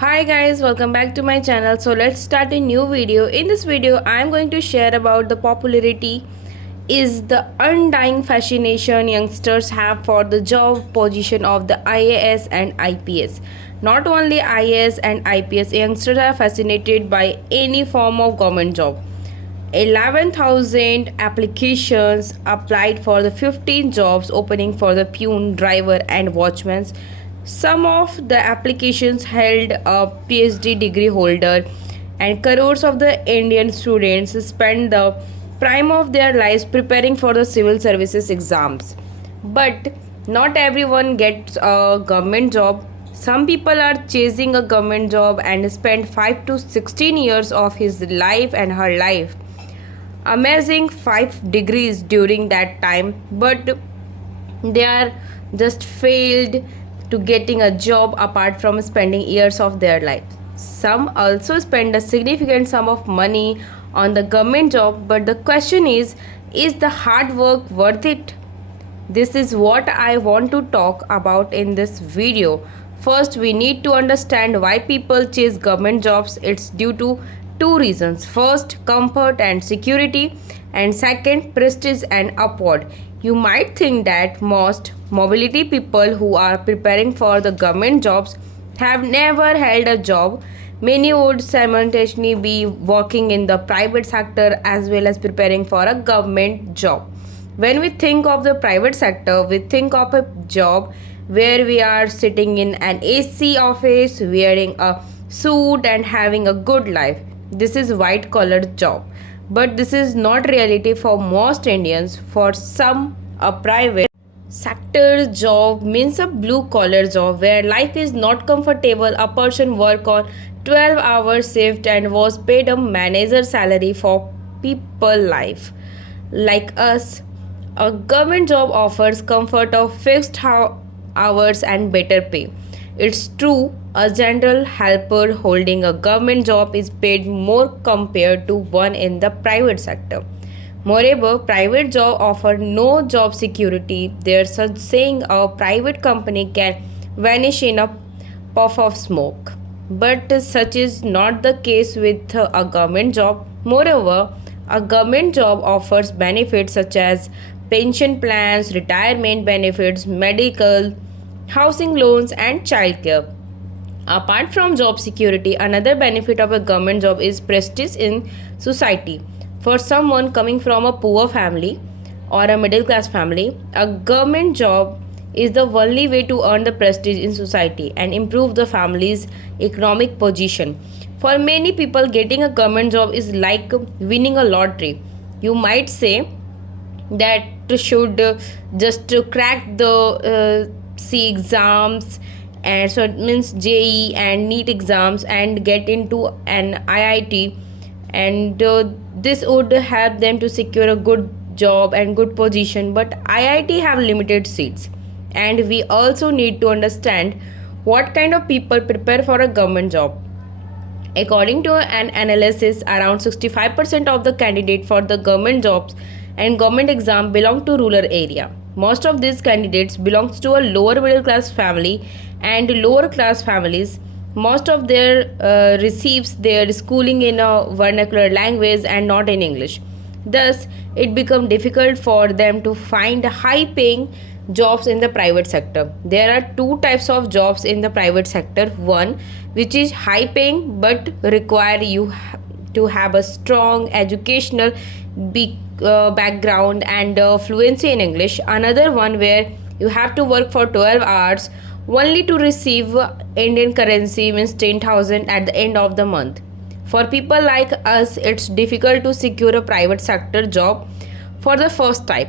Hi guys, welcome back to my channel. So let's start a new video. In this video I am going to share about the popularity is the undying fascination youngsters have for the job position of the IAS and IPS. Not only IAS and IPS, youngsters are fascinated by any form of government job. 11,000 applications applied for the 15 jobs opening for the peon, driver and watchman. Some of the applications held a PhD degree holder, and crores of the Indian students spend the prime of their lives preparing for the civil services exams. But not everyone gets a government job. Some people are chasing a government job and spend 5 to 16 years of his life and her life amazing 5 degrees during that time, but they are just failed to getting a job apart from spending years of their life. Some also spend a significant sum of money on the government job, but the question is the hard work worth it? This is what I want to talk about in this video. First, we need to understand why people chase government jobs. It's due to two reasons. First, comfort and security, and second, prestige and upward. You might think that most mobility people who are preparing for the government jobs have never held a job. Many would simultaneously be working in the private sector as well as preparing for a government job. When we think of the private sector, we think of a job where we are sitting in an AC office, wearing a suit and having a good life. This is white collar job. But this is not reality for most Indians. For some, a private sector job means a blue collar job where life is not comfortable. A person work on 12 hours shift and was paid a manager salary for people life like us. A government job offers comfort of fixed hours and better pay. It's true, a general helper holding a government job is paid more compared to one in the private sector. Moreover, private job offer no job security. There's a saying a private company can vanish in a puff of smoke. But such is not the case with a government job. Moreover, a government job offers benefits such as pension plans, retirement benefits, medical, housing loans, and childcare. Apart from job security, another benefit of a government job is prestige in society. For someone coming from a poor family or a middle class family, a government job is the only way to earn the prestige in society and improve the family's economic position. For many people, getting a government job is like winning a lottery. You might say that should just crack the C exams, and so it means JE and NEET exams and get into an IIT, and this would help them to secure a good job and good position. But IIT have limited seats, and we also need to understand what kind of people prepare for a government job. According to an analysis, around 65% of the candidates for the government jobs and government exam belong to rural area. Most of these candidates belongs to a lower middle class family, and lower class families most of their receives their schooling in a vernacular language and not in English. Thus, it becomes difficult for them to find high paying jobs in the private sector. There are two types of jobs in the private sector. One, which is high paying but require you to have a strong educational background and fluency in English. Another one where you have to work for 12 hours only to receive Indian currency means 10,000 at the end of the month. For people like us, it's difficult to secure a private sector job for the first type.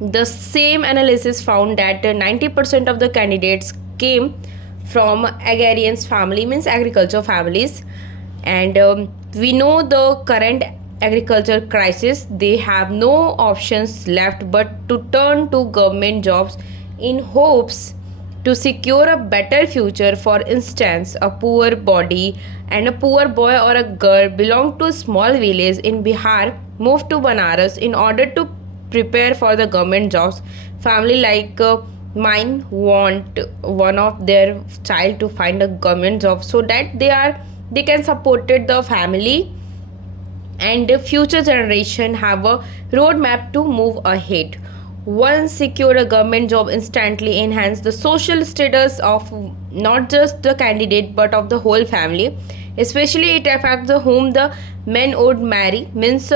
The same analysis found that 90% of the candidates came from agrarian family means agriculture families, and we know the current agriculture crisis. They have no options left but to turn to government jobs in hopes to secure a better future. For instance, a poor body and a poor boy or a girl belong to a small village in Bihar moved to Banaras in order to prepare for the government jobs. Family like mine want one of their child to find a government job so that they can support the family and the future generation have a roadmap to move ahead. Once secure a government job instantly enhance the social status of not just the candidate but of the whole family. Especially it affects the whom the men would marry. Means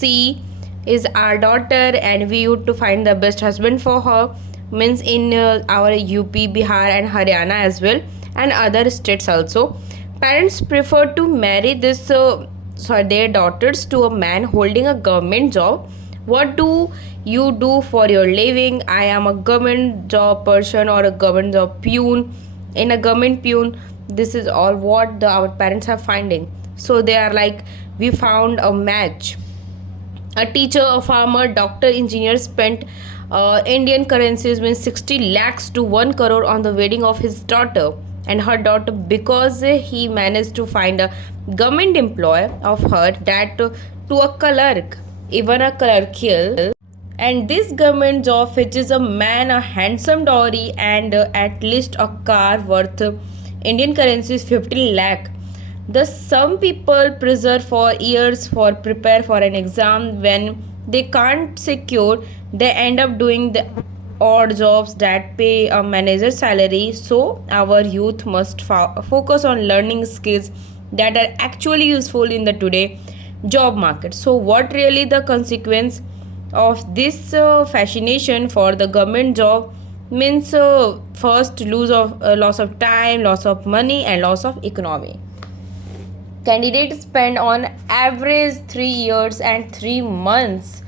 she is our daughter and we would to find the best husband for her. Means in our UP, Bihar and Haryana as well and other states also. Parents prefer to marry their daughters to a man holding a government job. What do you do for your living? I am a government job person or a government job peon. In a government peon, this is all what our parents are finding. So they are like, we found a match. A teacher, a farmer, doctor, engineer spent Indian currencies means 60 lakhs to 1 crore on the wedding of his daughter and her daughter because he managed to find a government employee of her that to a clerk, even a clerical. And this government job fetches a man a handsome dowry and at least a car worth Indian currencies 50 lakh. Thus, some people preserve for years for prepare for an exam when they can't secure. They end up doing the odd jobs that pay a manager's salary. So, our youth must focus on learning skills that are actually useful in the today job market. So, what really the consequence of this fascination for the government job means first lose of loss of time, loss of money, and loss of economy. Candidates spend on average 3 years and 3 months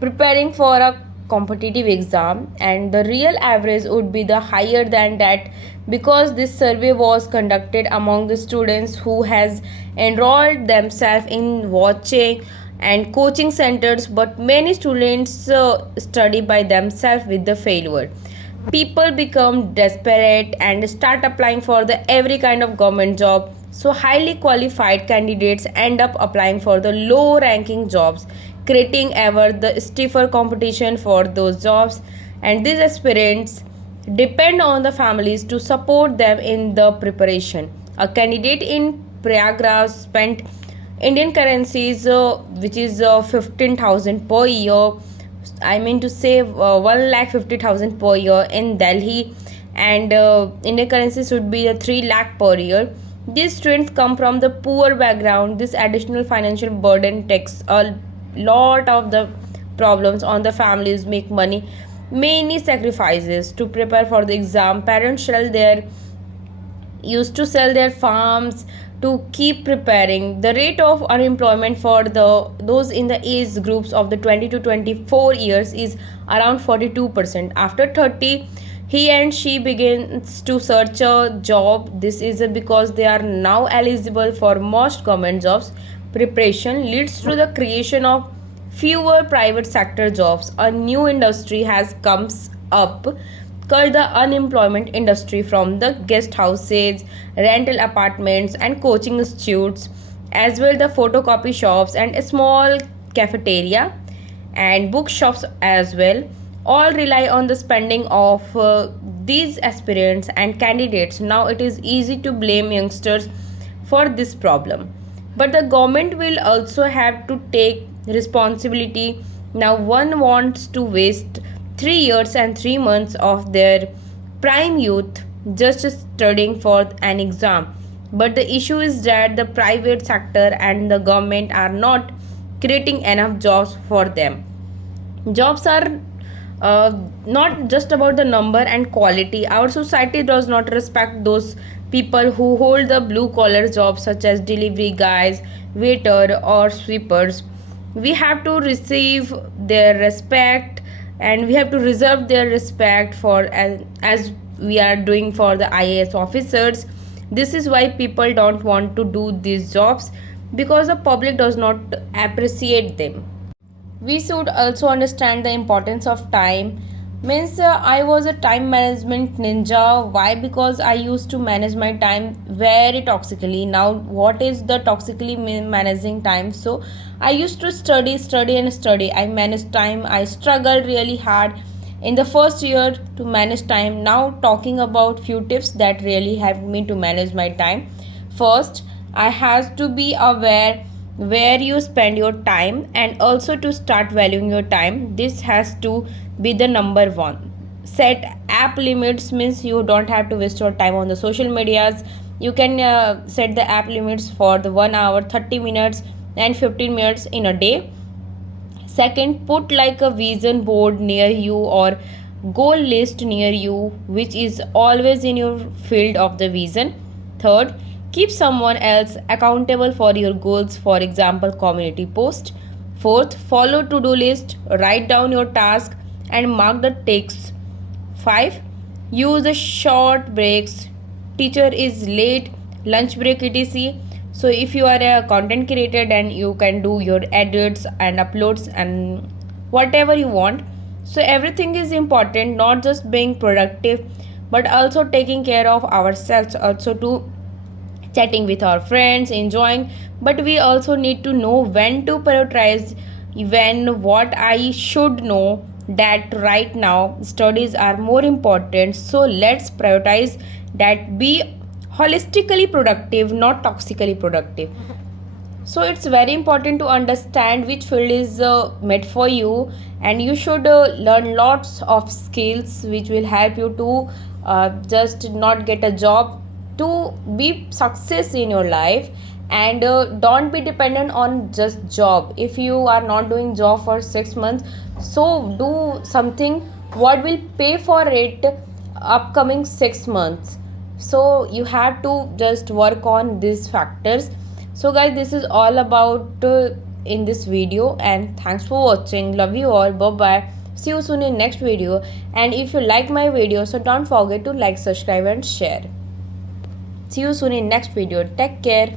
preparing for a competitive exam and the real average would be the higher than that because this survey was conducted among the students who has enrolled themselves in watching and coaching centers but many students study by themselves with the failure. People become desperate and start applying for the every kind of government job, so highly qualified candidates end up applying for the low ranking jobs, creating ever the stiffer competition for those jobs. And these aspirants depend on the families to support them in the preparation. A candidate in Prayagraj spent Indian currencies which is 15,000 per year. I mean to say 1,50,000 per year in Delhi, and Indian currency should be 3 lakh per year. These students come from the poor background. This additional financial burden takes a lot of the problems on the families, make money, many sacrifices to prepare for the exam. Parents sell their used to sell their farms to keep preparing. The rate of unemployment for those in the age groups of the 20 to 24 years is around 42%. After 30, he and she begins to search a job. This is because they are now eligible for most government jobs. Preparation leads to the creation of fewer private sector jobs. A new industry has comes up called the unemployment industry, from the guest houses, rental apartments and coaching institutes, as well the photocopy shops and a small cafeteria and bookshops as well, all rely on the spending of these aspirants and candidates. Now it is easy to blame youngsters for this problem, but the government will also have to take responsibility. Now one wants to waste 3 years and 3 months of their prime youth just studying for an exam, but the issue is that the private sector and the government are not creating enough jobs for them. Jobs are not just about the number and quality. Our society does not respect those people who hold the blue collar jobs such as delivery guys, waiter or sweepers. We have to receive their respect and we have to reserve their respect for as we are doing for the IAS officers. This is why people don't want to do these jobs, because the public does not appreciate them. We should also understand the importance of time. Means I was a time management ninja. Why? Because I used to manage my time very toxically. Now what is the toxically managing time? So I used to study and study. I managed time. I struggled really hard in the first year to manage time. Now talking about few tips that really helped me to manage my time. First, I have to be aware where you spend your time and also to start valuing your time. This has to be the number one. Set app limits, means you don't have to waste your time on the social medias. You can set the app limits for the 1 hour, 30 minutes and 15 minutes in a day. Second, put like a vision board near you or goal list near you, which is always in your field of the vision. Third, keep someone else accountable for your goals, for example, community post. Fourth, follow to-do list, write down your task and mark the ticks. 5. Use the short breaks. Teacher is late, lunch break, etc. So if you are a content creator, then you can do your edits and uploads and whatever you want. So everything is important, not just being productive, but also taking care of ourselves, also to chatting with our friends, enjoying. But we also need to know when to prioritize, when what I should know that right now studies are more important. So let's prioritize that. Be holistically productive, not toxically productive. So it's very important to understand which field is meant for you, and you should learn lots of skills which will help you to just not get a job, to be success in your life. And don't be dependent on just job. If you are not doing job for 6 months, so do something what will pay for it upcoming 6 months. So you have to just work on these factors. So guys, this is all about in this video, and thanks for watching. Love you all. Bye bye. See you soon in next video. And if you like my video, so don't forget to like, subscribe and share. See you soon in next video. Take care.